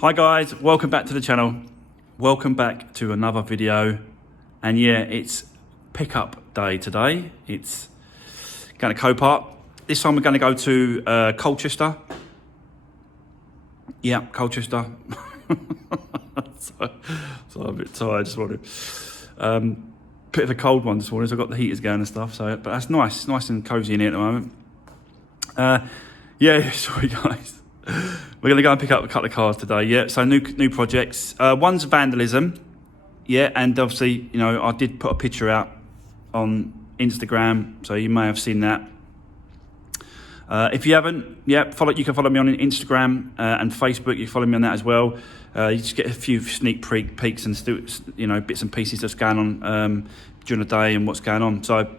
Hi guys, welcome back to the channel. Welcome back to another video. And yeah, it's pickup day today. It's going to Copart. This time we're going to go to Colchester. Yeah, Colchester. so I'm a bit tired this morning. Bit of a cold one this morning, so I've got the heaters going and stuff. So, but that's nice. It's nice and cozy in here at the moment. Yeah, sorry guys. We're going to go and pick up a couple of cars today. Yeah, so new projects. One's vandalism. Yeah, and obviously, you know, I did put a picture out on Instagram, so you may have seen that. If you haven't, yeah, you can follow me on Instagram and Facebook. You can follow me on that as well. You just get a few sneak peeks and you know, bits and pieces that's going on during the day and what's going on. So,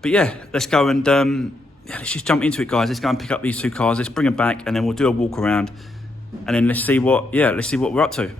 but yeah, let's go and yeah, let's just jump into it, guys. Let's go and pick up these two cars. Let's bring them back, and then we'll do a walk around, and then let's see what we're up to.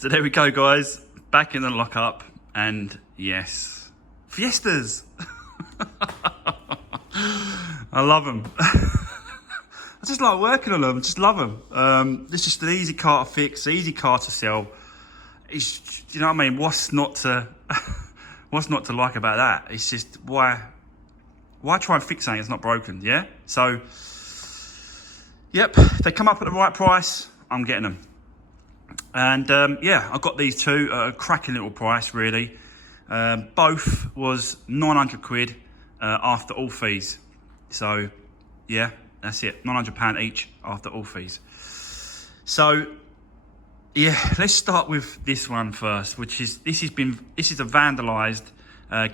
So there we go, guys, back in the lockup, and yes, Fiestas. I love them. I just like working on them, just love them. It's just an easy car to fix, easy car to sell. It's, you know what I mean, what's not to like about that? It's just, why try and fix something that's not broken, yeah? So, yep, if they come up at the right price, I'm getting them. And yeah, I got these two at a cracking little price, really. Both was 900 quid after all fees. So yeah, that's it, £900 each after all fees. So yeah, let's start with this one first, which is this is a vandalised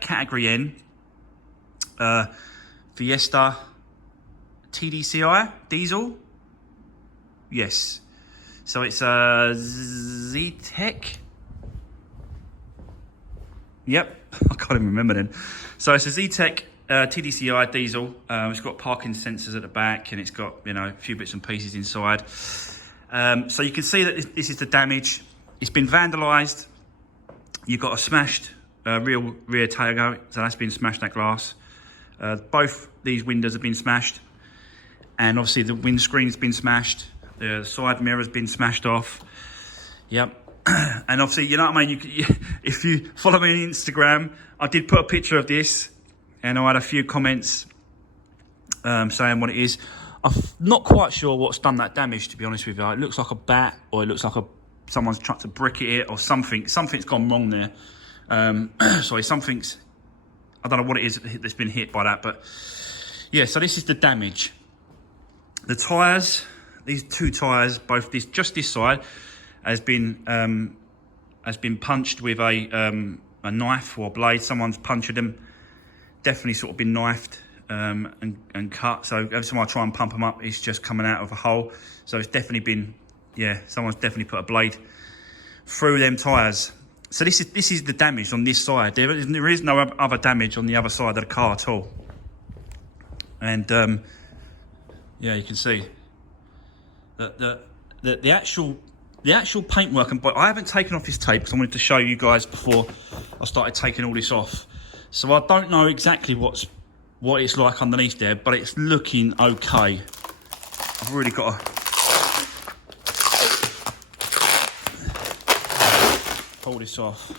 category N Fiesta TDCI diesel. Yes. So it's a Z-Tech. Yep, I can't even remember then. So it's a Z-Tech TDCI diesel. It's got parking sensors at the back, and it's got, you know, a few bits and pieces inside. So you can see that this is the damage. It's been vandalised. You've got a smashed rear tailgate, so that's been smashed, that glass. Both these windows have been smashed, and obviously the windscreen's been smashed. The side mirror's been smashed off. Yep. And obviously, you know what I mean? If you follow me on Instagram, I did put a picture of this, and I had a few comments saying what it is. I'm not quite sure what's done that damage, to be honest with you. It looks like a bat, or it looks like someone's tried to brick it, or something. Something's gone wrong there. Sorry, I don't know what it is that's been hit by that, but yeah, so this is the damage. The tyres, these two tyres, just this side, has been punched with a knife or a blade. Someone's punctured them. Definitely sort of been knifed and cut. So every time I try and pump them up, it's just coming out of a hole. So it's definitely been, yeah, someone's definitely put a blade through them tyres. So this is the damage on this side. There is no other damage on the other side of the car at all. And yeah, you can see that the actual paintwork, but I haven't taken off this tape because I wanted to show you guys before I started taking all this off. So I don't know exactly what it's like underneath there, but it's looking okay. I've really got to pull this off.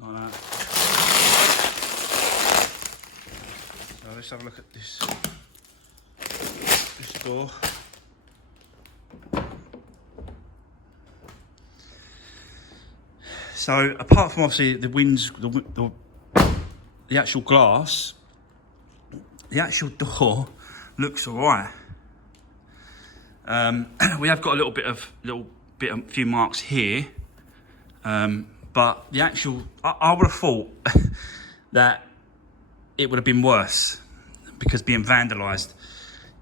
Like that. So let's have a look at this door. So apart from obviously the winds, the actual glass, the actual door looks alright. We have got a few marks here, but the actual, I would have thought that it would have been worse because being vandalised.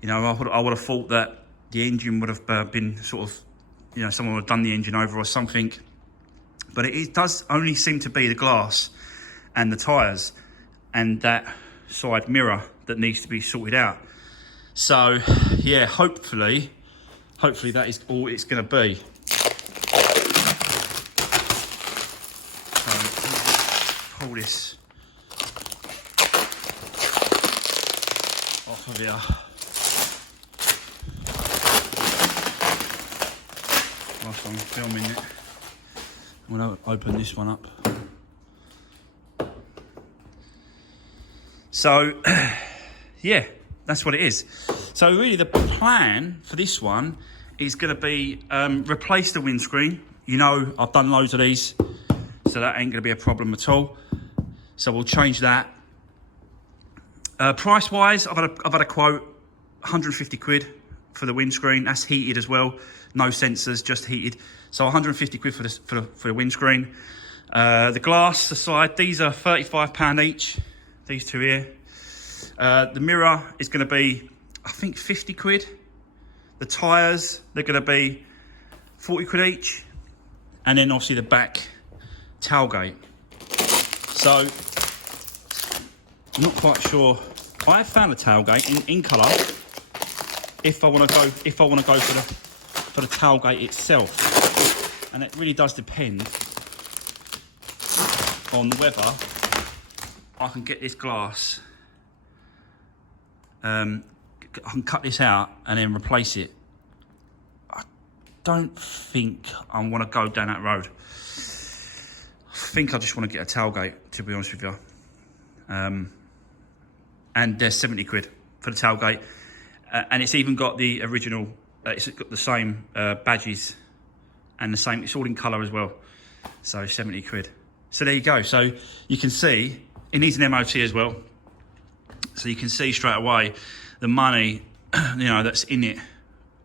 You know, I would have thought that the engine would have been sort of, you know, someone would have done the engine over or something. But it does only seem to be the glass and the tyres and that side mirror that needs to be sorted out. So yeah, hopefully that is all it's going to be. So pull this off of here. Whilst I'm filming it, I'm going to open this one up. So, yeah, that's what it is. So really the plan for this one is going to be replace the windscreen. You know, I've done loads of these, so that ain't going to be a problem at all. So we'll change that. Price-wise, I've had a quote, 150 quid for the windscreen. That's heated as well. No sensors, just heated. So 150 quid for the windscreen. The glass, the side, these are £35 each. These two here. The mirror is going to be, I think, 50 quid. The tyres, they're going to be 40 quid each. And then obviously the back tailgate. So, I'm not quite sure. I have found the tailgate in colour. If I want to go for the tailgate itself, and it really does depend on whether I can get this glass. I can cut this out and then replace it. I don't think I want to go down that road. I think I just want to get a tailgate, to be honest with you. And they're 70 quid for the tailgate. And it's even got the original, it's got the same badges and the same, it's all in colour as well. So 70 quid. So there you go. So you can see, it needs an MOT as well. So you can see straight away the money, you know, that's in it.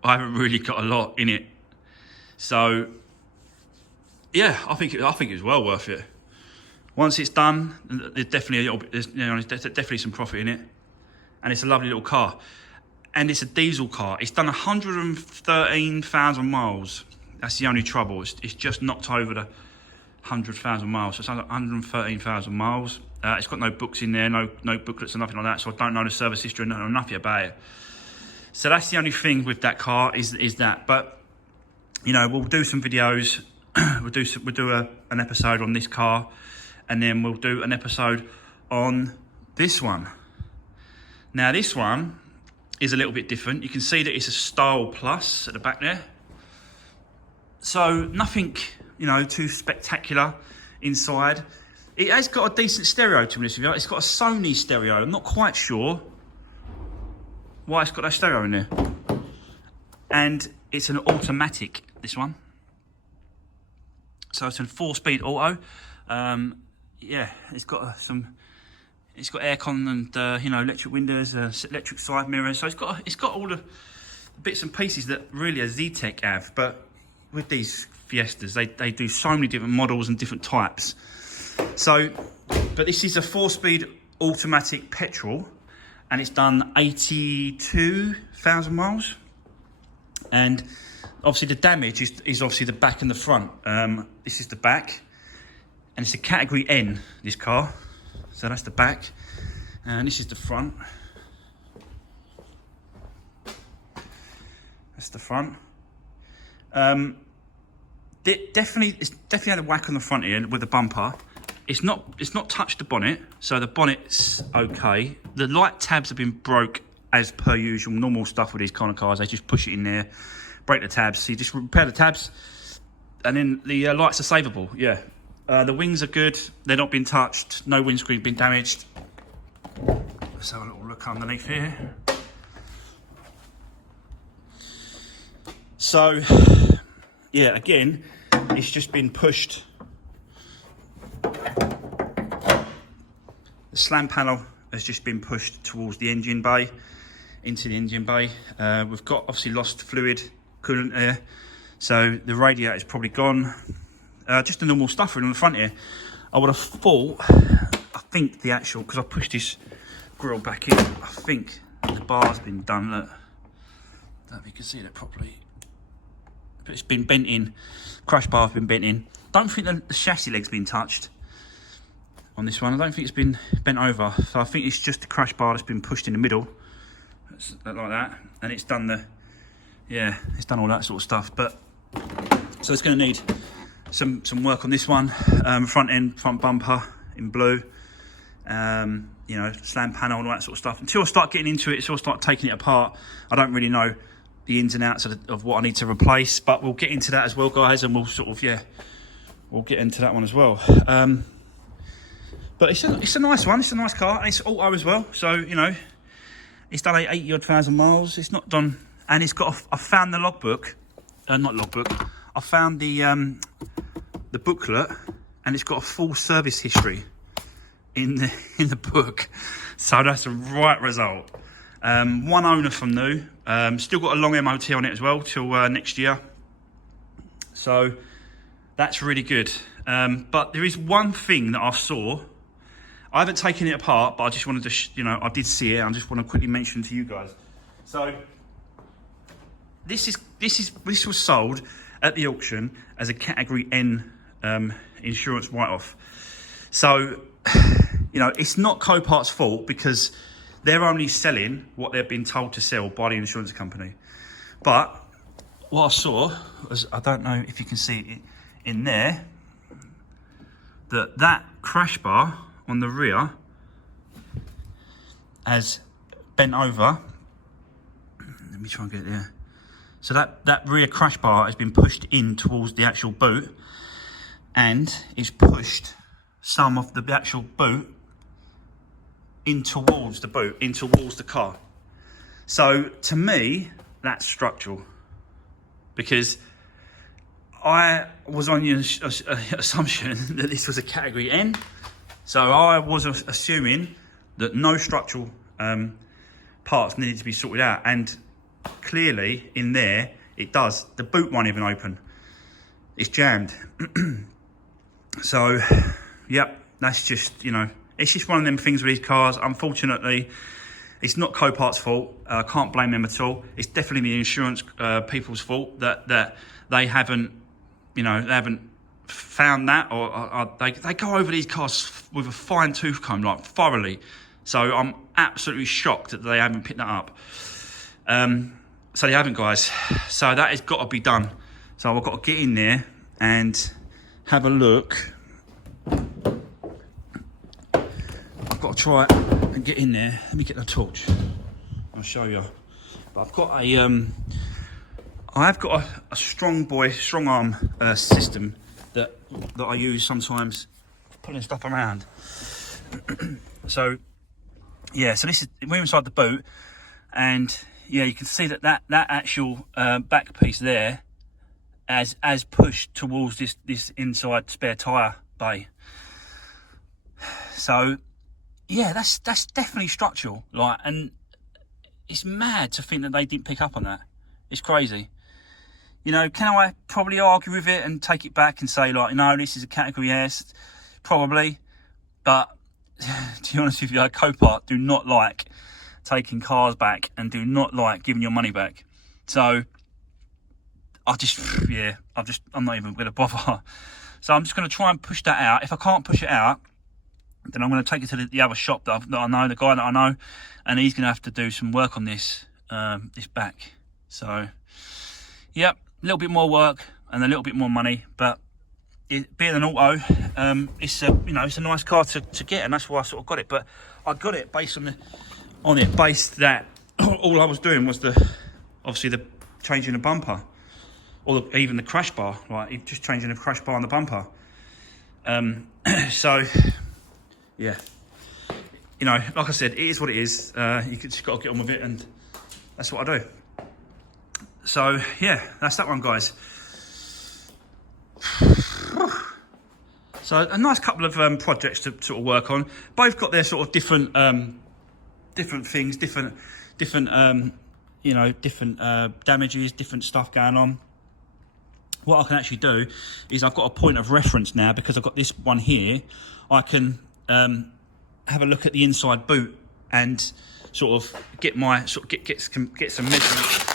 I haven't really got a lot in it. So yeah, I think it was well worth it. Once it's done, there's definitely a little bit, there's definitely some profit in it. And it's a lovely little car. And it's a diesel car. It's done 113,000 miles. That's the only trouble. It's just knocked over the 100,000 miles. So it's 113,000 miles. It's got no books in there, no booklets or nothing like that. So I don't know the service history, I don't know nothing about it. So that's the only thing with that car is that. But you know, we'll do some videos. we'll do an episode on this car, and then we'll do an episode on this one. Now this one is a little bit different. You can see that it's a Style Plus at the back there. So nothing, you know, too spectacular inside. It has got a decent stereo, to be honest with you. It's got a Sony stereo. I'm not quite sure why it's got that stereo in there. And it's an automatic, this one. So it's a 4-speed auto. Yeah, it's got it's got aircon and you know, electric windows, electric side mirrors. So it's got all the bits and pieces that really a Z-Tech have. But with these Fiestas, they do so many different models and different types. So, but this is a 4-speed automatic petrol, and it's done 82,000 miles. And obviously the damage is obviously the back and the front. This is the back, and it's a category N, this car. So that's the back, and this is the front. That's the front. It's definitely had a whack on the front here with the bumper. It's not touched the bonnet, so the bonnet's okay. The light tabs have been broke as per usual, normal stuff with these kind of cars. They just push it in there, break the tabs. So you just repair the tabs, and then the lights are savable. Yeah, the wings are good. They're not been touched. No windscreen been damaged. Let's have a little look underneath here. So, yeah, again, it's just been pushed. The slam panel has just been pushed towards the engine bay, into the engine bay. We've got obviously lost fluid, coolant air, so the radiator is probably gone. Just the normal stuff on the front here. I would have thought, I think the actual, because I pushed this grille back in, I think the bar's been done. Look, I don't know if you can see that properly. But it's been bent in, crash bar's been bent in. Don't think the chassis leg's been touched on this one. I don't think it's been bent over. So I think it's just the crash bar that's been pushed in the middle. It's like that. And it's done the, yeah, it's done all that sort of stuff. But, so it's going to need some work on this one. Front end, front bumper in blue. You know, slam panel and all that sort of stuff. Until I start getting into it, until I start taking it apart, I don't really know the ins and outs of what I need to replace, but we'll get into that as well, guys, and we'll sort of, yeah, we'll get into that one as well. But it's a nice one. It's a nice car. And it's auto as well, so you know, it's done 80-odd thousand miles. It's not done, and it's got. I found the logbook, not logbook. I found the booklet, and it's got a full service history in the book, so that's a right result. One owner from new. Still got a long MOT on it as well till next year, so that's really good. But there is one thing that I saw. I haven't taken it apart, but I just wanted to, you know, I did see it. I just want to quickly mention to you guys. So this was sold at the auction as a Category N insurance write-off. So you know, it's not Copart's fault because they're only selling what they've been told to sell by the insurance company. But what I saw was, I don't know if you can see it in there, that crash bar on the rear has bent over. Let me try and get it there. So that rear crash bar has been pushed in towards the actual boot, and it's pushed some of the actual boot in towards the boot, in towards the car. So to me, that's structural, because I was on the assumption that this was a Category N. So I was assuming that no structural parts needed to be sorted out. And clearly in there, it does. The boot won't even open. It's jammed. So, yep, that's just, you know, it's just one of them things with these cars. Unfortunately, it's not Copart's fault. I can't blame them at all. It's definitely the insurance people's fault that they haven't, you know, they haven't found that, or they go over these cars with a fine tooth comb, like thoroughly. So I'm absolutely shocked that they haven't picked that up. So they haven't, guys. So that has got to be done. So I've got to get in there and have a look. I've got to try and get in there. Let me get the torch. I'll show you. But I've got I've got a strong arm system that I use sometimes, pulling stuff around. So yeah, so this is, we're inside the boot, and yeah, you can see that actual back piece there as pushed towards this inside spare tyre bay. So yeah, that's definitely structural, like, and it's mad to think that they didn't pick up on that. It's crazy. You know, can I probably argue with it and take it back and say, like, no, this is a Category S? Probably. But to be honest with you, Copart do not like taking cars back and do not like giving your money back. So I'm not even going to bother. So I'm just going to try and push that out. If I can't push it out, then I'm going to take it to the other shop that I know, the guy that I know, and he's going to have to do some work on this back. So, yep, a little bit more work and a little bit more money, but being an auto, it's a nice car to get, and that's why I sort of got it. But I got it based based that all I was doing was obviously the changing the bumper, or even the crash bar, like just changing the crash bar on the bumper. So yeah, you know, like I said, it is what it is. You just got to get on with it, and that's what I do. So yeah, that's that one, guys. So a nice couple of projects to sort of work on. Both got their sort of different things, different you know, different damages, different stuff going on. What I can actually do is I've got a point of reference now, because I've got this one here. I can have a look at the inside boot and sort of get some measurements.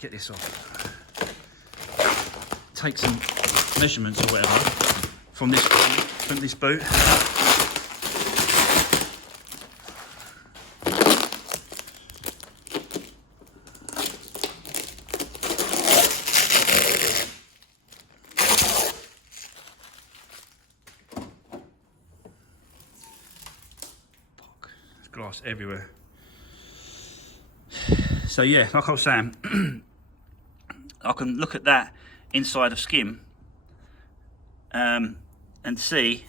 Get this off. Take some measurements or whatever from this boot. Glass everywhere. So yeah, like I was saying, I can look at that inside of skim and see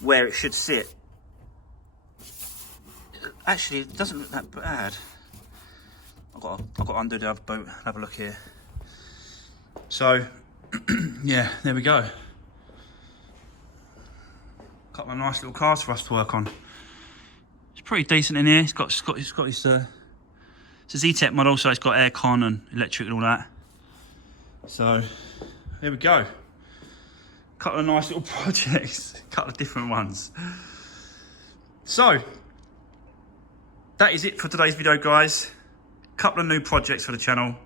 where it should sit. Actually, it doesn't look that bad. I've got to undo the other boot. Have a look here. So yeah, there we go. Couple of nice little cars for us to work on. It's pretty decent in here. It's got his it's a Z-Tech model, so it's got aircon and electric and all that. So there we go. Couple of nice little projects, couple of different ones. So that is it for today's video, guys. Couple of new projects for the channel.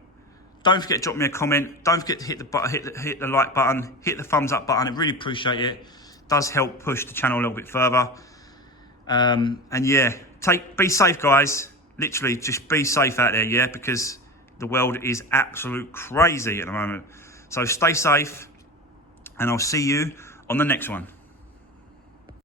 Don't forget to drop me a comment. Don't forget to hit the like button, hit the thumbs up button. I really appreciate it. It does help push the channel a little bit further. And yeah, be safe, guys. Literally, just be safe out there, yeah, because the world is absolute crazy at the moment. So stay safe, and I'll see you on the next one.